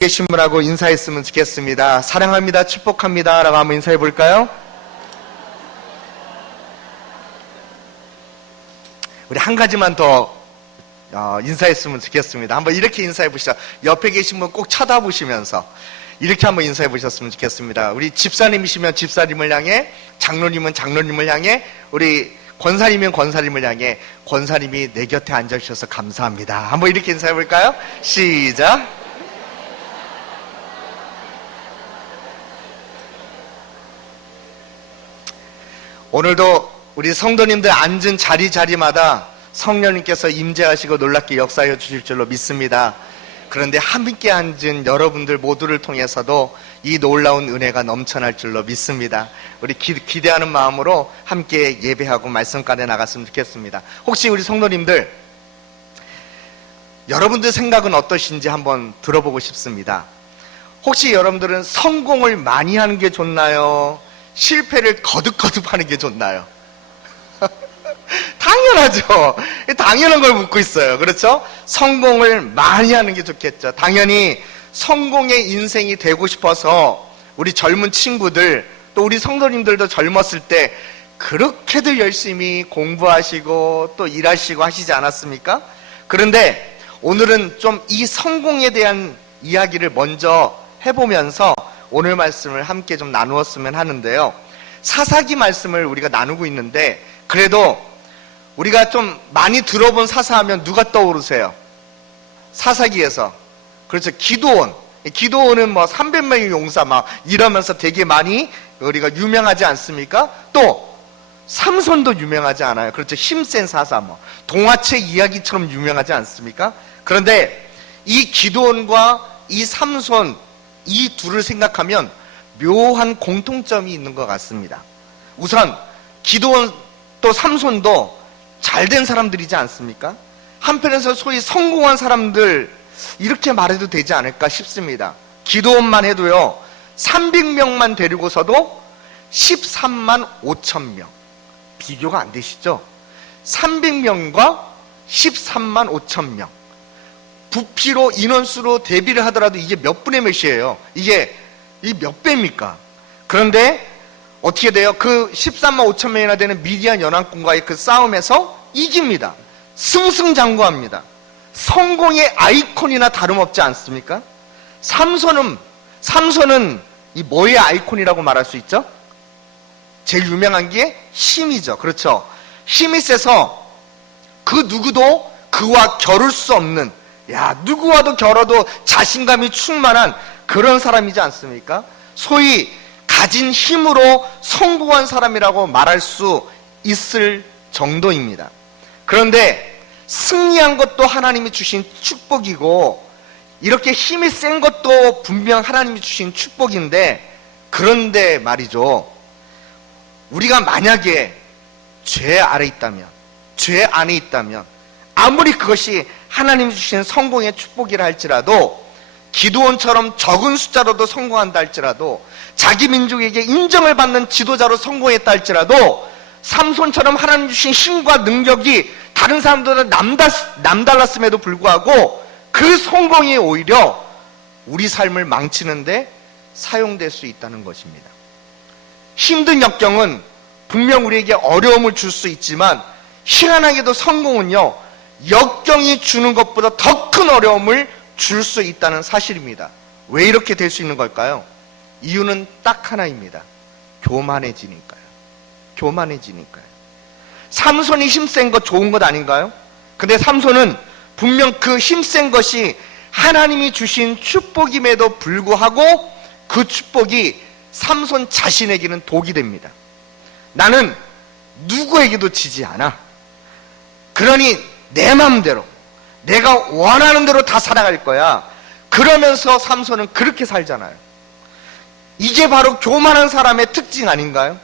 계심을 인사했으면 좋겠습니다. 사랑합니다. 축복합니다. 라고 한번 인사해 볼까요? 우리 한 가지만 더 인사했으면 좋겠습니다. 한번 이렇게 인사해 보시죠. 옆에 계신 분 꼭 쳐다보시면서 이렇게 한번 인사해 보셨으면 좋겠습니다. 우리 집사님이시면 집사님을 향해, 장로님은 장로님을 향해, 우리 권사님이면 권사님을 향해, 권사님이 내 곁에 앉아주셔서 감사합니다. 한번 이렇게 인사해 볼까요? 시작. 오늘도 우리 성도님들 앉은 자리마다 성령님께서 임재하시고 놀랍게 역사해 주실 줄로 믿습니다. 그런데 함께 앉은 여러분들 모두를 통해서도 이 놀라운 은혜가 넘쳐날 줄로 믿습니다. 우리 기대하는 마음으로 함께 예배하고 말씀가에 나갔으면 좋겠습니다. 혹시 우리 성도님들, 여러분들 생각은 어떠신지 한번 들어보고 싶습니다. 혹시 여러분들은 성공을 많이 하는 게 좋나요? 실패를 거듭거듭 하는 게 좋나요? 당연하죠. 당연한 걸 묻고 있어요. 그렇죠? 성공을 많이 하는 게 좋겠죠. 당연히 성공의 인생이 되고 싶어서 우리 젊은 친구들, 또 우리 성도님들도 젊었을 때 그렇게들 열심히 공부하시고 또 일하시고 하시지 않았습니까? 그런데 오늘은 좀 이 성공에 대한 이야기를 먼저 해보면서 오늘 말씀을 함께 좀 나누었으면 하는데요. 사사기 말씀을 우리가 나누고 있는데, 그래도 우리가 좀 많이 들어본 사사하면 누가 떠오르세요? 사사기에서. 그렇죠. 기드온. 기드온은 뭐 300명의 용사 막 이러면서 되게 많이 우리가 유명하지 않습니까? 또 삼손도 유명하지 않아요? 그렇죠. 힘센 사사, 뭐 동화책 이야기처럼 유명하지 않습니까? 그런데 이 기드온과 이 삼손, 이 둘을 생각하면 묘한 공통점이 있는 것 같습니다. 우선 기드온 또 삼손도 잘된 사람들이지 않습니까? 한편에서 소위 성공한 사람들, 이렇게 말해도 되지 않을까 싶습니다. 기드온만 해도요 300명만 데리고서도 13만 5천 명, 비교가 안 되시죠? 300명과 13만 5천 명, 부피로 인원수로 대비를 하더라도 이게 몇 분의 몇이에요? 이게 몇 배입니까? 그런데 어떻게 돼요? 그 13만 5천 명이나 되는 미디안 연합군과의 그 싸움에서 이깁니다. 승승장구합니다. 성공의 아이콘이나 다름없지 않습니까? 삼손은 이 뭐의 아이콘이라고 말할 수 있죠? 제일 유명한 게 힘이죠. 그렇죠? 힘이 세서 그 누구도 그와 겨룰 수 없는, 누구와도 겨뤄도 자신감이 충만한 그런 사람이지 않습니까? 소위 가진 힘으로 성공한 사람이라고 말할 수 있을 정도입니다. 그런데 승리한 것도 하나님이 주신 축복이고, 이렇게 힘이 센 것도 분명 하나님이 주신 축복인데, 그런데 말이죠, 우리가 만약에 죄 아래 있다면, 죄 안에 있다면, 아무리 그것이 하나님이 주신 성공의 축복이라 할지라도, 기드온처럼 적은 숫자로도 성공한다 할지라도, 자기 민족에게 인정을 받는 지도자로 성공했다 할지라도, 삼손처럼 하나님 주신 힘과 능력이 다른 사람들보다 남달랐음에도 불구하고 그 성공이 오히려 우리 삶을 망치는데 사용될 수 있다는 것입니다. 힘든 역경은 분명 우리에게 어려움을 줄 수 있지만, 희한하게도 성공은요 역경이 주는 것보다 더 큰 어려움을 줄 수 있다는 사실입니다. 왜 이렇게 될 수 있는 걸까요? 이유는 딱 하나입니다. 교만해지니까요. 삼손이 힘센 것 좋은 것 아닌가요? 근데 삼손은 분명 그 힘센 것이 하나님이 주신 축복임에도 불구하고 그 축복이 삼손 자신에게는 독이 됩니다. 나는 누구에게도 지지 않아. 그러니 내 마음대로, 내가 원하는 대로 다 살아갈 거야. 그러면서 삼손은 그렇게 살잖아요. 이게 바로 교만한 사람의 특징 아닌가요?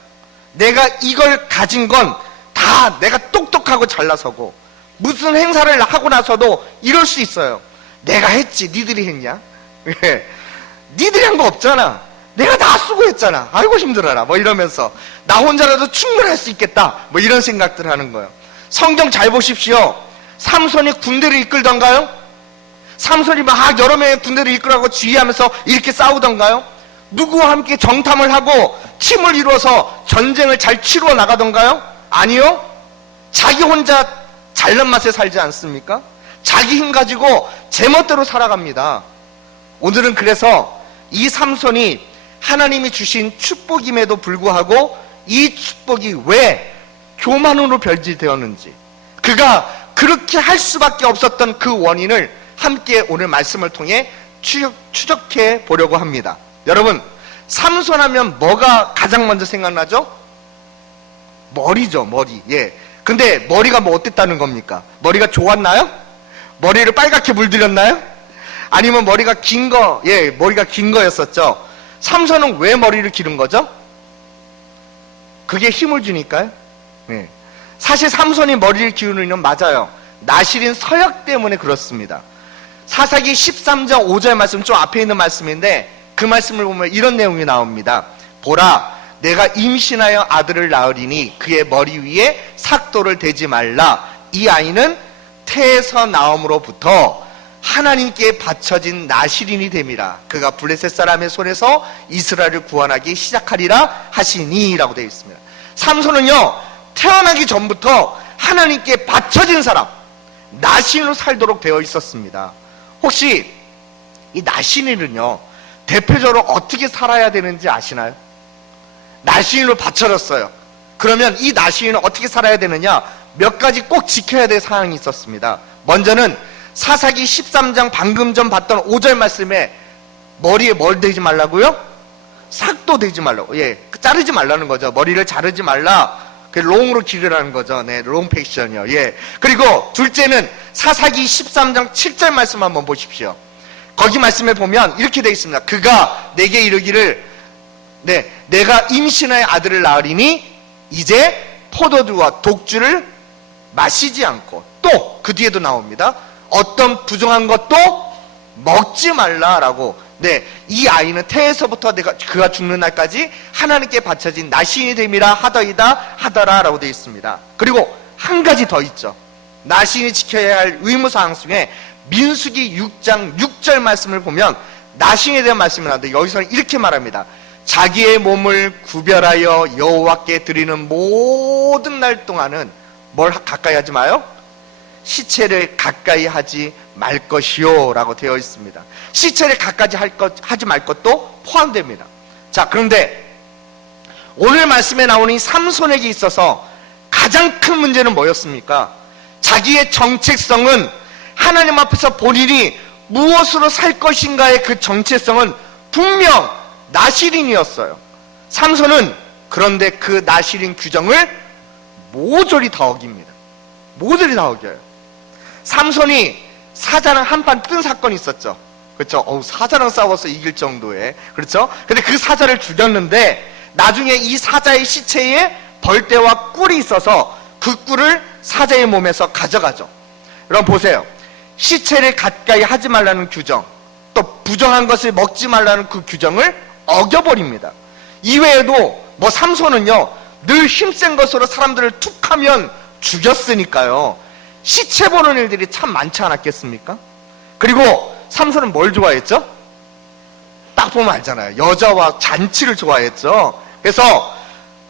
내가 이걸 가진 건 다 내가 똑똑하고 잘나서고, 무슨 행사를 하고 나서도 이럴 수 있어요. 내가 했지, 니들이 했냐? 니들이 한 거 없잖아. 내가 다 수고했잖아. 아이고 힘들어라. 뭐 이러면서 나 혼자라도 충분할 수 있겠다. 뭐 이런 생각들 하는 거예요. 성경 잘 보십시오. 삼손이 군대를 이끌던가요? 삼손이 막 여러 명의 군대를 이끌어가고 지휘하면서 이렇게 싸우던가요? 누구와 함께 정탐을 하고 팀을 이루어서 전쟁을 잘 치루어 나가던가요? 아니요. 자기 혼자 잘난 맛에 살지 않습니까? 자기 힘 가지고 제멋대로 살아갑니다. 오늘은 그래서 이 삼손이 하나님이 주신 축복임에도 불구하고 이 축복이 왜 교만으로 변질되었는지, 그가 그렇게 할 수밖에 없었던 그 원인을 함께 오늘 말씀을 통해 추적해 보려고 합니다. 여러분, 삼손 하면 뭐가 가장 먼저 생각나죠? 머리죠, 머리. 예. 근데 머리가 뭐 어땠다는 겁니까? 머리가 좋았나요? 머리를 빨갛게 물들였나요? 아니면 머리가 긴 거, 예, 머리가 긴 거였었죠. 삼손은 왜 머리를 기른 거죠? 그게 힘을 주니까요. 예. 사실 삼손이 머리를 기르는 이유는 맞아요. 나실인 서역 때문에 그렇습니다. 사사기 13장 5절 말씀, 좀 앞에 있는 말씀인데 그 말씀을 보면 이런 내용이 나옵니다. 보라, 내가 임신하여 아들을 낳으리니 그의 머리 위에 삭도를 대지 말라. 이 아이는 태에서 나옴으로부터 하나님께 바쳐진 나실인이 됨이라. 그가 블레셋 사람의 손에서 이스라엘을 구원하기 시작하리라 하시니 라고 되어 있습니다. 삼손은요, 태어나기 전부터 하나님께 바쳐진 사람, 나실인으로 살도록 되어 있었습니다. 혹시 이 나실인은요, 대표적으로 어떻게 살아야 되는지 아시나요? 나실인으로 바쳐졌어요. 그러면 이 나실인은 어떻게 살아야 되느냐? 몇 가지 꼭 지켜야 될 사항이 있었습니다. 먼저는 사사기 13장 방금 전 봤던 5절 말씀에 머리에 뭘 대지 말라고요? 삭도 대지 말라고. 예, 자르지 말라는 거죠. 머리를 자르지 말라. 그 롱으로 기르라는 거죠. 네, 롱 팩션이요. 예. 그리고 둘째는 사사기 13장 7절 말씀 한번 보십시오. 거기 말씀에 보면 이렇게 되어 있습니다. 그가 내게 이르기를, 네, 내가 임신하여 아들을 낳으리니 이제 포도주와 독주를 마시지 않고, 또 그 뒤에도 나옵니다. 어떤 부정한 것도 먹지 말라라고. 네, 이 아이는 태에서부터 그가 죽는 날까지 하나님께 바쳐진 나시인이 됨이라 하더라라고 되어 있습니다. 그리고 한 가지 더 있죠. 나시인이 지켜야 할 의무사항 중에 민수기 6장 6절 말씀을 보면 나시인에 대한 말씀이 나오는데 여기서는 이렇게 말합니다. 자기의 몸을 구별하여 여호와께 드리는 모든 날 동안은 뭘 가까이 하지 마요? 시체를 가까이 하지 말 것이요 라고 되어 있습니다. 시체를 가까이 하지 말 것도 포함됩니다. 자, 그런데 오늘 말씀에 나오는 이 삼손에게 있어서 가장 큰 문제는 뭐였습니까? 자기의 정체성은 하나님 앞에서 본인이 무엇으로 살 것인가의 그 정체성은 분명 나실인이었어요. 삼손은 그런데 그 나실인 규정을 모조리 다 어깁니다. 모조리 다 어겨요. 삼손이 사자랑 한판 뜬 사건이 있었죠. 그렇죠? 사자랑 싸워서 이길 정도의, 그렇죠? 근데 그 사자를 죽였는데 나중에 이 사자의 시체에 벌떼와 꿀이 있어서 그 꿀을 사자의 몸에서 가져가죠. 여러분 보세요. 시체를 가까이 하지 말라는 규정, 또 부정한 것을 먹지 말라는 그 규정을 어겨버립니다. 이외에도 삼손은요, 늘 힘센 것으로 사람들을 툭 하면 죽였으니까요. 시체 보는 일들이 참 많지 않았겠습니까? 그리고 삼손은 뭘 좋아했죠? 딱 보면 알잖아요. 여자와 잔치를 좋아했죠. 그래서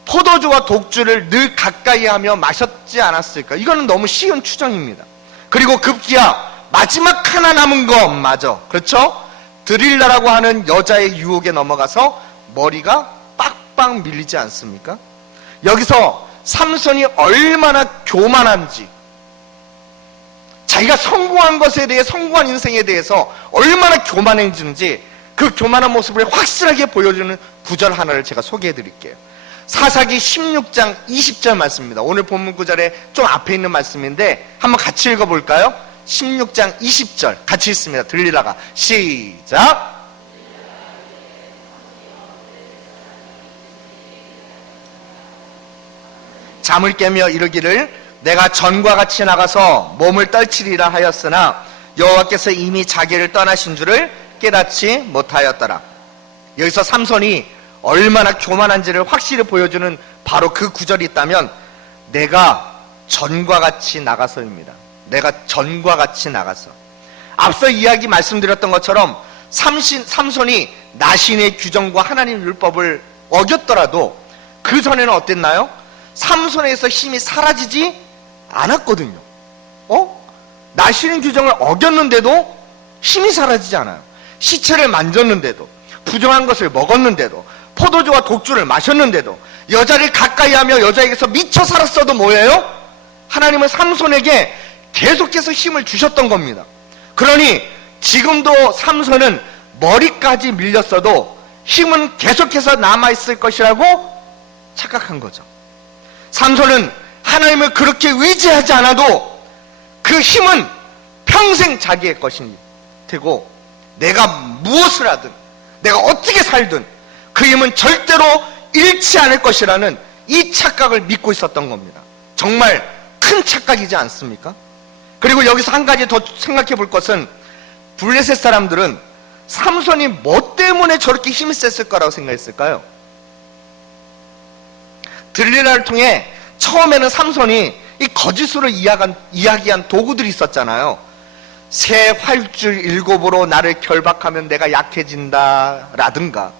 포도주와 독주를 늘 가까이 하며 마셨지 않았을까? 이거는 너무 쉬운 추정입니다. 그리고 급기야 마지막 하나 남은 것마저, 그렇죠? 드릴라라고 하는 여자의 유혹에 넘어가서 머리가 빡빡 밀리지 않습니까? 여기서 삼손이 얼마나 교만한지, 자기가 성공한 것에 대해, 성공한 인생에 대해서 얼마나 교만해지는지 그 교만한 모습을 확실하게 보여주는 구절 하나를 제가 소개해 드릴게요. 사사기 16장 20절 말씀입니다. 오늘 본문 구절에 좀 앞에 있는 말씀인데 한번 같이 읽어볼까요? 16장 20절 같이 읽습니다. 들리다가 시작. 잠을 깨며 이르기를 내가 전과 같이 나가서 몸을 떨치리라 하였으나 여호와께서 이미 자기를 떠나신 줄을 깨닫지 못하였더라. 여기서 삼손이 얼마나 교만한지를 확실히 보여주는 바로 그 구절이 있다면 내가 전과 같이 나가서입니다. 내가 전과 같이 나가서. 앞서 이야기 말씀드렸던 것처럼 삼손이 나신의 규정과 하나님의 율법을 어겼더라도 그 전에는 어땠나요? 삼손에서 힘이 사라지지 않았거든요. 나신의 규정을 어겼는데도 힘이 사라지지 않아요. 시체를 만졌는데도, 부정한 것을 먹었는데도, 포도주와 독주를 마셨는데도, 여자를 가까이 하며 여자에게서 미쳐 살았어도 뭐예요? 하나님은 삼손에게 계속해서 힘을 주셨던 겁니다. 그러니 지금도 삼손은 머리까지 밀렸어도 힘은 계속해서 남아있을 것이라고 착각한 거죠. 삼손은 하나님을 그렇게 의지하지 않아도 그 힘은 평생 자기의 것이 되고, 내가 무엇을 하든 내가 어떻게 살든 그 힘은 절대로 잃지 않을 것이라는 이 착각을 믿고 있었던 겁니다. 정말 큰 착각이지 않습니까? 그리고 여기서 한 가지 더 생각해 볼 것은, 블레셋 사람들은 삼손이 뭐 때문에 저렇게 힘이 셌을 거라고 생각했을까요? 들릴라를 통해 처음에는 삼손이 이 거짓으로 이야기한 도구들이 있었잖아요. 새 활줄 7으로 나를 결박하면 내가 약해진다 라든가,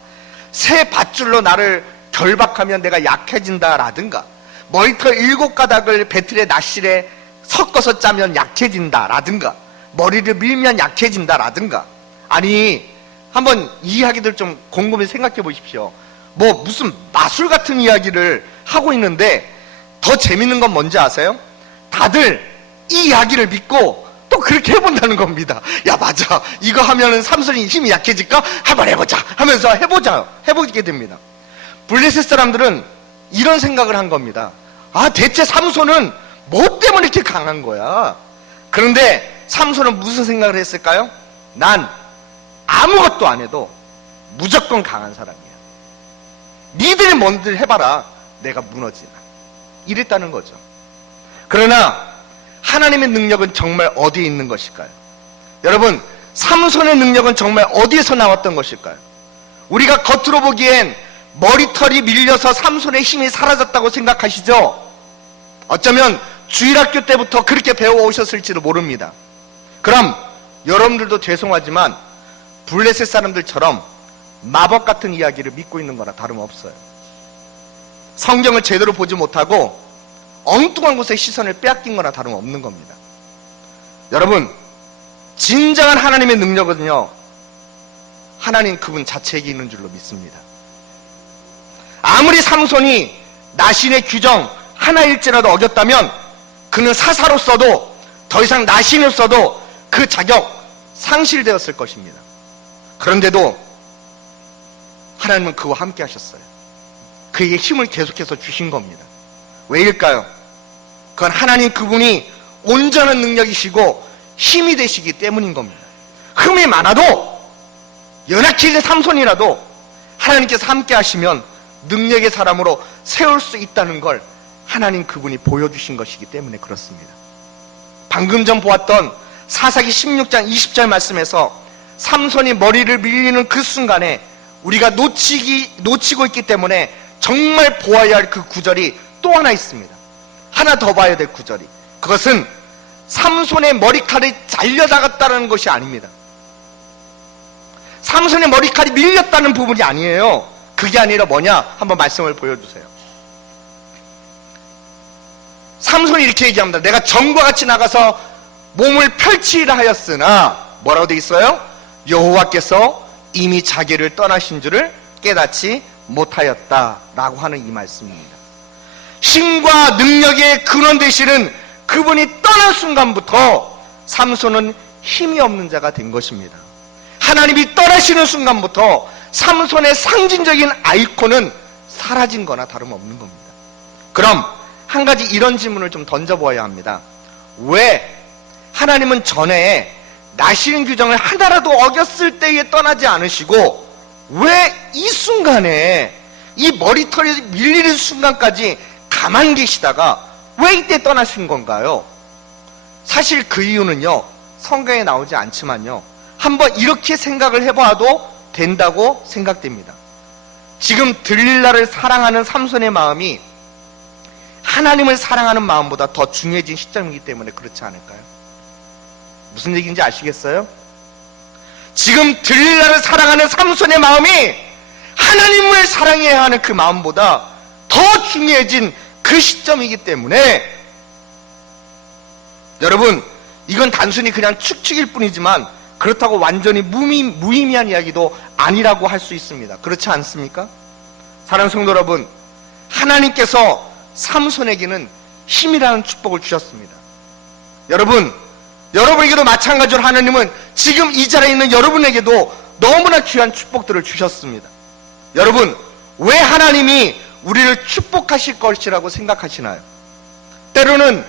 새 밧줄로 나를 결박하면 내가 약해진다 라든가, 머리털 7가닥을 배틀의 낫실에 섞어서 짜면 약해진다 라든가, 머리를 밀면 약해진다 라든가. 아니, 한번 이 이야기들 좀 곰곰이 생각해 보십시오. 뭐 무슨 마술 같은 이야기를 하고 있는데, 더 재밌는 건 뭔지 아세요? 다들 이 이야기를 믿고 또 그렇게 해본다는 겁니다. 야, 맞아, 이거 하면은 삼손이 힘이 약해질까? 한번 해보자 하면서 해보게 됩니다. 블레셋 사람들은 이런 생각을 한 겁니다. 아, 대체 삼손은 뭐 때문에 이렇게 강한 거야? 그런데 삼손은 무슨 생각을 했을까요? 난 아무것도 안 해도 무조건 강한 사람이야. 니들이 뭔들 해봐라, 내가 무너지나. 이랬다는 거죠. 그러나 하나님의 능력은 정말 어디에 있는 것일까요? 여러분, 삼손의 능력은 정말 어디에서 나왔던 것일까요? 우리가 겉으로 보기엔 머리털이 밀려서 삼손의 힘이 사라졌다고 생각하시죠? 어쩌면 주일학교 때부터 그렇게 배워오셨을지도 모릅니다. 그럼 여러분들도 죄송하지만 블레셋 사람들처럼 마법 같은 이야기를 믿고 있는 거나 다름없어요. 성경을 제대로 보지 못하고 엉뚱한 곳에 시선을 빼앗긴 거나 다름없는 겁니다. 여러분, 진정한 하나님의 능력은요, 하나님 그분 자체에게 있는 줄로 믿습니다. 아무리 삼손이 나신의 규정 하나일지라도 어겼다면 그는 사사로서도 더 이상 나신으로서도 그 자격 상실되었을 것입니다. 그런데도 하나님은 그와 함께 하셨어요. 그에게 힘을 계속해서 주신 겁니다. 왜일까요? 그건 하나님 그분이 온전한 능력이시고 힘이 되시기 때문인 겁니다. 흠이 많아도, 연약해진 삼손이라도 하나님께서 함께 하시면 능력의 사람으로 세울 수 있다는 걸 하나님 그분이 보여주신 것이기 때문에 그렇습니다. 방금 전 보았던 사사기 16장 20절 말씀에서 삼손이 머리를 밀리는 그 순간에 우리가 놓치고 있기 때문에 정말 보아야 할 그 구절이 또 하나 있습니다. 하나 더 봐야 될 구절이, 그것은 삼손의 머리칼이 잘려나갔다는 것이 아닙니다. 삼손의 머리칼이 밀렸다는 부분이 아니에요. 그게 아니라 뭐냐? 한번 말씀을 보여주세요. 삼손이 이렇게 얘기합니다. 내가 전과 같이 나가서 몸을 펼치리라 하였으나 뭐라고 되어 있어요? 여호와께서 이미 자기를 떠나신 줄을 깨닫지 못하였다라고 하는 이 말씀입니다. 힘과 능력의 근원 되시는 그분이 떠난 순간부터 삼손은 힘이 없는 자가 된 것입니다. 하나님이 떠나시는 순간부터 삼손의 상징적인 아이콘은 사라진 거나 다름없는 겁니다. 그럼 한 가지 이런 질문을 좀 던져보아야 합니다. 왜 하나님은 전에 나신 규정을 하나라도 어겼을 때에 떠나지 않으시고 왜 이 순간에 이 머리털이 밀리는 순간까지 가만히 계시다가 왜 이때 떠나신 건가요? 사실 그 이유는요, 성경에 나오지 않지만요, 한번 이렇게 생각을 해봐도 된다고 생각됩니다. 지금 들릴라를 사랑하는 삼손의 마음이 하나님을 사랑하는 마음보다 더 중요해진 시점이기 때문에 그렇지 않을까요? 무슨 얘기인지 아시겠어요? 지금 들릴라를 사랑하는 삼손의 마음이 하나님을 사랑해야 하는 그 마음보다 더 중요해진 그 시점이기 때문에, 여러분, 이건 단순히 그냥 축축일 뿐이지만 그렇다고 완전히 무의미한 이야기도 아니라고 할 수 있습니다. 그렇지 않습니까? 사랑하는 성도 여러분, 하나님께서 삼손에게는 힘이라는 축복을 주셨습니다. 여러분에게도 마찬가지로 하나님은 지금 이 자리에 있는 여러분에게도 너무나 귀한 축복들을 주셨습니다. 여러분, 왜 하나님이 우리를 축복하실 것이라고 생각하시나요? 때로는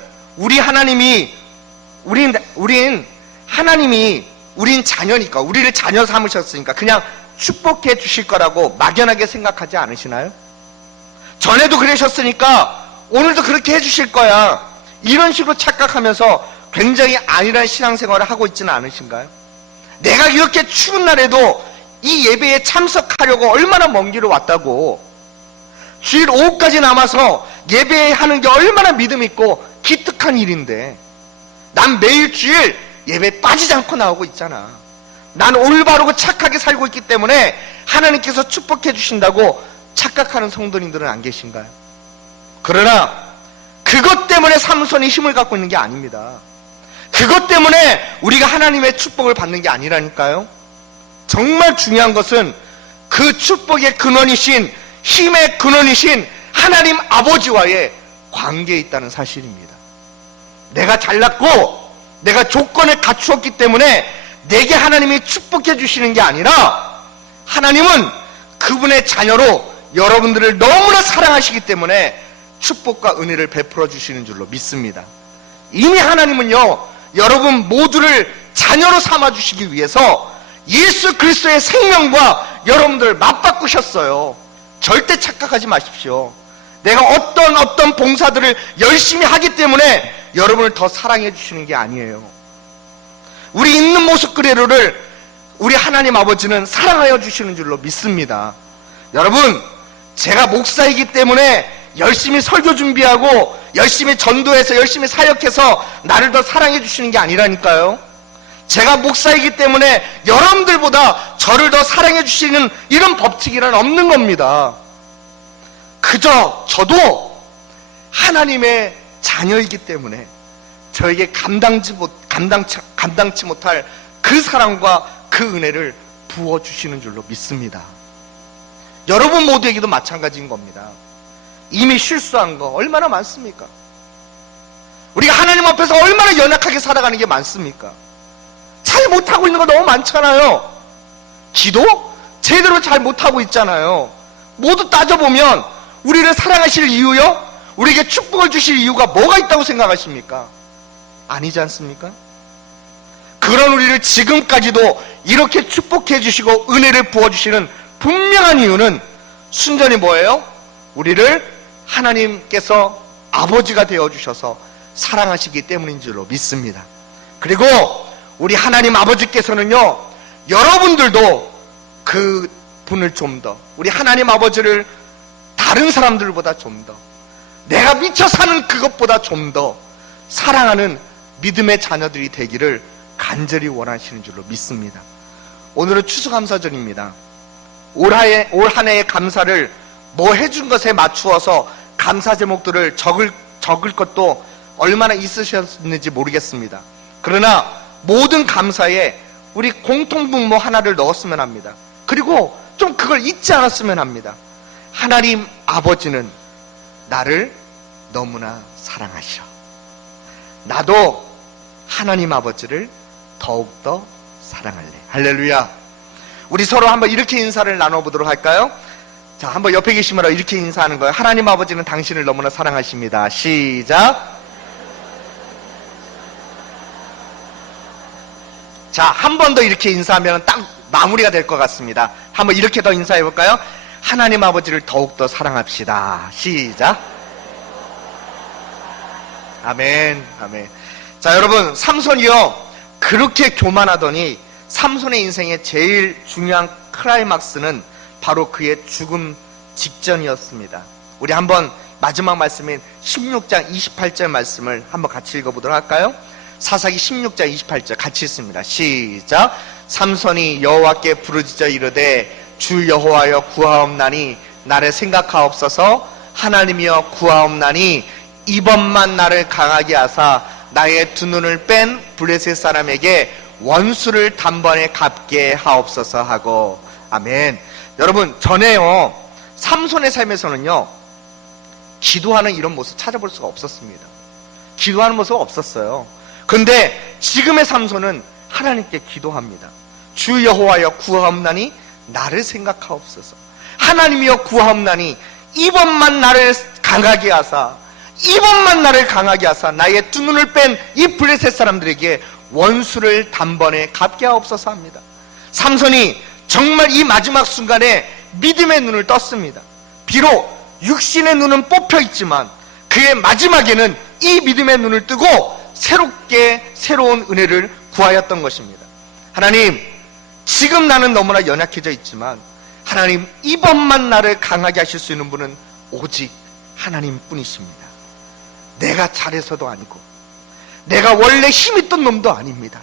우린 자녀니까, 우리를 자녀 삼으셨으니까 그냥 축복해 주실 거라고 막연하게 생각하지 않으시나요? 전에도 그러셨으니까 오늘도 그렇게 해주실 거야, 이런 식으로 착각하면서 굉장히 안일한 신앙생활을 하고 있지는 않으신가요? 내가 이렇게 추운 날에도 이 예배에 참석하려고 얼마나 먼 길을 왔다고, 주일 오후까지 남아서 예배하는 게 얼마나 믿음 있고 기특한 일인데, 난 매일 주일 예배 빠지지 않고 나오고 있잖아. 난 올바르고 착하게 살고 있기 때문에 하나님께서 축복해 주신다고 착각하는 성도님들은 안 계신가요? 그러나 그것 때문에 삼손이 힘을 갖고 있는 게 아닙니다. 그것 때문에 우리가 하나님의 축복을 받는 게 아니라니까요. 정말 중요한 것은 그 축복의 근원이신, 힘의 근원이신 하나님 아버지와의 관계에 있다는 사실입니다. 내가 잘났고 내가 조건을 갖추었기 때문에 내게 하나님이 축복해 주시는 게 아니라, 하나님은 그분의 자녀로 여러분들을 너무나 사랑하시기 때문에 축복과 은혜를 베풀어 주시는 줄로 믿습니다. 이미 하나님은요, 여러분 모두를 자녀로 삼아 주시기 위해서 예수 그리스도의 생명과 여러분들을 맞바꾸셨어요. 절대 착각하지 마십시오. 내가 어떤 봉사들을 열심히 하기 때문에 여러분을 더 사랑해 주시는 게 아니에요. 우리 있는 모습 그대로를 우리 하나님 아버지는 사랑하여 주시는 줄로 믿습니다. 여러분, 제가 목사이기 때문에 열심히 설교 준비하고 열심히 전도해서 열심히 사역해서 나를 더 사랑해 주시는 게 아니라니까요. 제가 목사이기 때문에 여러분들보다 저를 더 사랑해 주시는 이런 법칙이란 없는 겁니다. 그저 저도 하나님의 자녀이기 때문에 저에게 감당치 못할 그 사랑과 그 은혜를 부어주시는 줄로 믿습니다. 여러분 모두에게도 마찬가지인 겁니다. 이미 실수한 거 얼마나 많습니까? 우리가 하나님 앞에서 얼마나 연약하게 살아가는 게 많습니까? 잘 못하고 있는 거 너무 많잖아요. 기도? 제대로 잘 못하고 있잖아요. 모두 따져보면 우리를 사랑하실 이유요? 우리에게 축복을 주실 이유가 뭐가 있다고 생각하십니까? 아니지 않습니까? 그런 우리를 지금까지도 이렇게 축복해 주시고 은혜를 부어주시는 분명한 이유는 순전히 뭐예요? 우리를 하나님께서 아버지가 되어주셔서 사랑하시기 때문인 줄로 믿습니다. 그리고 우리 하나님 아버지께서는요, 여러분들도 그 분을 좀 더, 우리 하나님 아버지를 다른 사람들보다 좀 더, 내가 미쳐 사는 그것보다 좀 더 사랑하는 믿음의 자녀들이 되기를 간절히 원하시는 줄로 믿습니다. 오늘은 추수감사절입니다. 올 한 해의 감사를 뭐 해준 것에 맞추어서 감사 제목들을 적을 것도 얼마나 있으셨는지 모르겠습니다. 그러나 모든 감사에 우리 공통분모 하나를 넣었으면 합니다. 그리고 좀 그걸 잊지 않았으면 합니다. 하나님 아버지는 나를 너무나 사랑하셔. 나도 하나님 아버지를 더욱더 사랑할래. 할렐루야. 우리 서로 한번 이렇게 인사를 나눠보도록 할까요? 자, 한번 옆에 계신 분하고 이렇게 인사하는 거예요. 하나님 아버지는 당신을 너무나 사랑하십니다. 시작. 자, 한 번 더 이렇게 인사하면 딱 마무리가 될 것 같습니다. 한번 이렇게 더 인사해 볼까요? 하나님 아버지를 더욱더 사랑합시다. 시작. 아멘, 아멘. 자, 여러분, 삼손이요, 그렇게 교만하더니 삼손의 인생의 제일 중요한 클라이막스는 바로 그의 죽음 직전이었습니다. 우리 한번 마지막 말씀인 16장 28절 말씀을 한번 같이 읽어보도록 할까요? 사사기 16장 28절 같이 읽습니다. 시작. 삼손이 여호와께 부르짖어 이르되 주 여호와여 구하옵나니 나를 생각하옵소서. 하나님이여 구하옵나니 이번만 나를 강하게 하사 나의 두 눈을 뺀 블레셋 사람에게 원수를 단번에 갚게 하옵소서 하고. 아멘. 여러분, 전에요 삼손의 삶에서는요 기도하는 이런 모습 찾아볼 수가 없었습니다. 기도하는 모습 없었어요. 그런데 지금의 삼손은 하나님께 기도합니다. 주 여호와여 구하옵나니 나를 생각하옵소서. 하나님이여 구하옵나니 이번만 나를 강하게 하사, 이번만 나를 강하게 하사 나의 두 눈을 뺀 이 블레셋 사람들에게 원수를 단번에 갚게 하옵소서 합니다. 삼손이 정말 이 마지막 순간에 믿음의 눈을 떴습니다. 비록 육신의 눈은 뽑혀 있지만 그의 마지막에는 이 믿음의 눈을 뜨고 새로운 은혜를 구하였던 것입니다. 하나님, 지금 나는 너무나 연약해져 있지만 하나님, 이번만 나를 강하게 하실 수 있는 분은 오직 하나님 뿐이십니다. 내가 잘해서도 아니고 내가 원래 힘있던 놈도 아닙니다.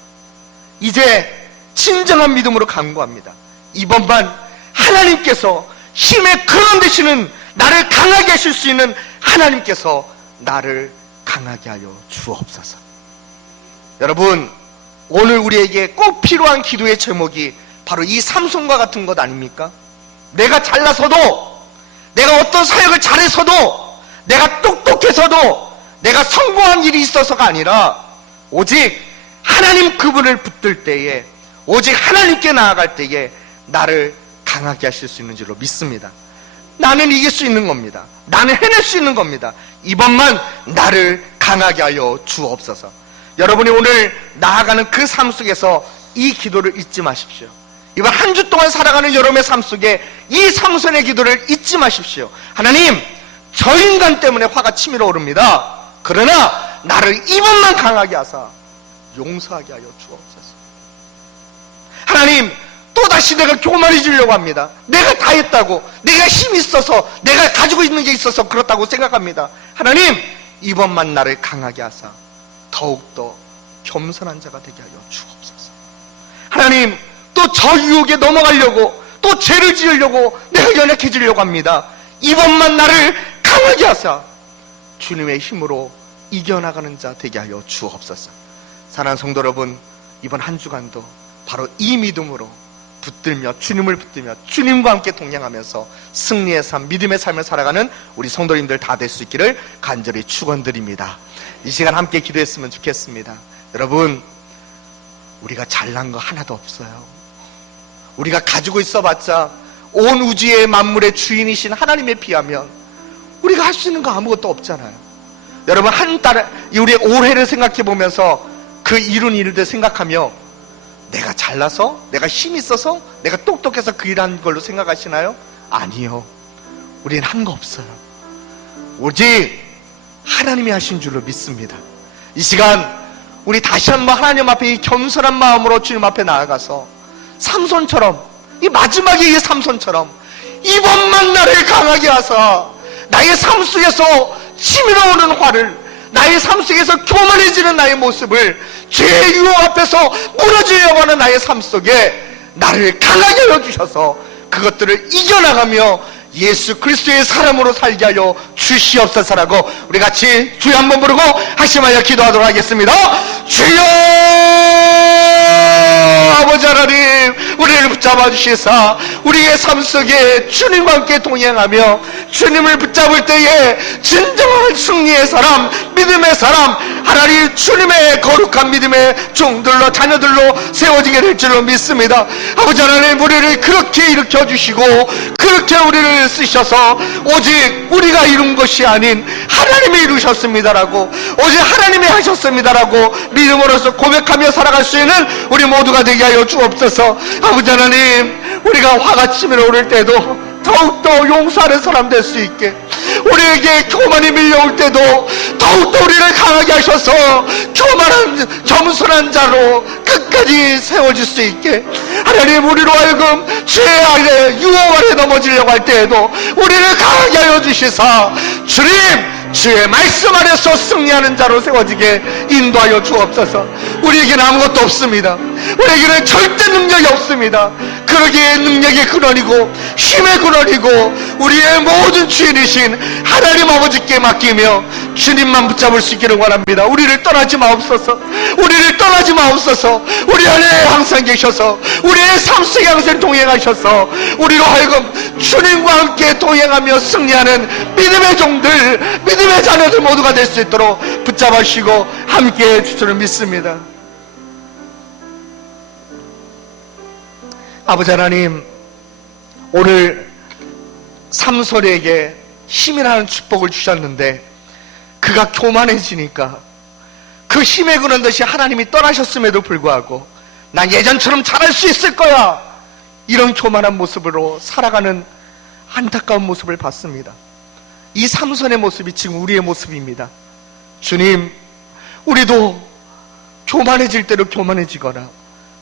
이제 진정한 믿음으로 간구합니다. 이번만 하나님께서 힘의 근원 되시는 나를 강하게 하실 수 있는 하나님께서 나를 강하게 하여 주옵소서. 여러분, 오늘 우리에게 꼭 필요한 기도의 제목이 바로 이 삼손과 같은 것 아닙니까? 내가 잘나서도, 내가 어떤 사역을 잘해서도, 내가 똑똑해서도, 내가 성공한 일이 있어서가 아니라 오직 하나님 그분을 붙들 때에, 오직 하나님께 나아갈 때에 나를 강하게 하실 수 있는 줄로 믿습니다. 나는 이길 수 있는 겁니다. 나는 해낼 수 있는 겁니다. 이번만 나를 강하게 하여 주옵소서. 여러분이 오늘 나아가는 그 삶 속에서 이 기도를 잊지 마십시오. 이번 한 주 동안 살아가는 여러분의 삶 속에 이 삼손의 기도를 잊지 마십시오. 하나님, 저 인간 때문에 화가 치밀어 오릅니다. 그러나 나를 이번만 강하게 하사 용서하게 하여 주옵소서. 하나님, 또다시 내가 교만해지려고 합니다. 내가 다 했다고, 내가 힘이 있어서, 내가 가지고 있는 게 있어서 그렇다고 생각합니다. 하나님, 이번만 나를 강하게 하사 더욱더 겸손한 자가 되게 하여 주옵소서. 하나님, 또 저 유혹에 넘어가려고, 또 죄를 지으려고 내가 연약해지려고 합니다. 이번만 나를 강하게 하사 주님의 힘으로 이겨나가는 자 되게 하여 주옵소서. 사랑하는 성도 여러분, 이번 한 주간도 바로 이 믿음으로 붙들며, 주님을 붙들며 주님과 함께 동행하면서 승리의 삶, 믿음의 삶을 살아가는 우리 성도님들 다 될 수 있기를 간절히 축원드립니다. 이 시간 함께 기도했으면 좋겠습니다. 여러분, 우리가 잘난 거 하나도 없어요. 우리가 가지고 있어봤자 온 우주의 만물의 주인이신 하나님에 비하면 우리가 할 수 있는 거 아무것도 없잖아요. 여러분, 한 달, 우리 올해를 생각해 보면서 그 이룬 일들 생각하며 내가 잘나서, 내가 힘이 있어서, 내가 똑똑해서 그 일한 걸로 생각하시나요? 아니요. 우리는 한 거 없어요. 오직 하나님이 하신 줄로 믿습니다. 이 시간 우리 다시 한번 하나님 앞에 이 겸손한 마음으로 주님 앞에 나아가서 삼손처럼, 이 마지막에 이 삼손처럼 이번만 나를 강하게 하사 나의 삶 속에서 치밀어오는 화를, 나의 삶 속에서 교만해지는 나의 모습을, 죄의 유혹 앞에서 무너지려고 하는 나의 삶 속에 나를 강하게 하여 주셔서 그것들을 이겨나가며 예수 그리스도의 사람으로 살게 하여 주시옵소서라고 우리 같이 주여 한번 부르고 하심하여 기도하도록 하겠습니다. 주여! 아버지 하나님, 우리를 붙잡아 주시사 우리의 삶 속에 주님과 함께 동행하며 주님을 붙잡을 때에 진정한 승리의 사람, 믿음의 사람, 하나님 주님의 거룩한 믿음의 종들로, 자녀들로 세워지게 될 줄로 믿습니다. 아버지 하나님, 우리를 그렇게 일으켜 주시고 그렇게 우리를 쓰셔서 오직 우리가 이룬 것이 아닌 하나님이 이루셨습니다라고, 오직 하나님이 하셨습니다라고 믿음으로써 고백하며 살아갈 수 있는 우리 모두가 되게 하여 주옵소서. 아버지 하나님, 우리가 화가 치밀어 오를 때도 더욱더 용서하는 사람 될 수 있게, 우리에게 교만이 밀려올 때도 더욱더 우리를 강하게 하셔서 교만한 겸손한 자로 끝까지 세워질 수 있게, 하나님, 우리로 하여금 죄 아래, 유혹 아래 넘어지려고 할 때에도 우리를 강하게 하여 주시사 주님, 주의 말씀 아래서 승리하는 자로 세워지게 인도하여 주옵소서. 우리에게는 아무것도 없습니다. 우리에게는 절대 능력이 없습니다. 그러기에 능력의 근원이고 힘의 근원이고 우리의 모든 주인이신 하나님 아버지께 맡기며 주님만 붙잡을 수 있기를 원합니다. 우리를 떠나지 마옵소서. 우리를 떠나지 마옵소서. 우리 안에 항상 계셔서 우리의 삶 속에 항상 동행하셔서 우리로 하여금 주님과 함께 동행하며 승리하는 믿음의 종들, 믿음의 자녀들 모두가 될 수 있도록 붙잡아 주시고 함께해 줄 줄을 믿습니다. 아버지 하나님, 오늘 삼손에게 힘이라는 축복을 주셨는데 그가 교만해지니까 그 힘에 그런 듯이 하나님이 떠나셨음에도 불구하고 난 예전처럼 잘할 수 있을 거야, 이런 교만한 모습으로 살아가는 안타까운 모습을 봤습니다. 이 삼손의 모습이 지금 우리의 모습입니다. 주님, 우리도 교만해질 대로 교만해지거나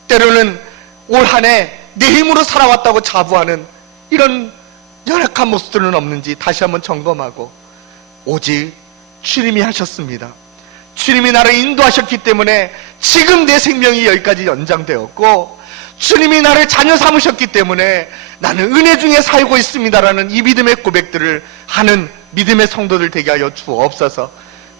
때로는 올 한 해 내 힘으로 살아왔다고 자부하는 이런 연약한 모습들은 없는지 다시 한번 점검하고 오직 주님이 하셨습니다. 주님이 나를 인도하셨기 때문에 지금 내 생명이 여기까지 연장되었고 주님이 나를 자녀 삼으셨기 때문에 나는 은혜 중에 살고 있습니다라는 이 믿음의 고백들을 하는 믿음의 성도들 되게 하여 주옵소서.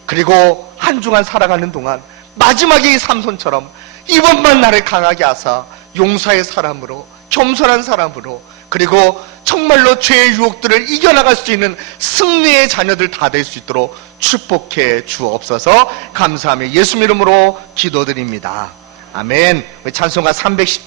그리고 한 주간 살아가는 동안 마지막에 이 삼손처럼 이번만 나를 강하게 하사 용사의 사람으로, 겸손한 사람으로, 그리고 정말로 죄의 유혹들을 이겨나갈 수 있는 승리의 자녀들 다 될 수 있도록 축복해 주옵소서. 감사하며 예수 이름으로 기도드립니다. 아멘. 찬송가 310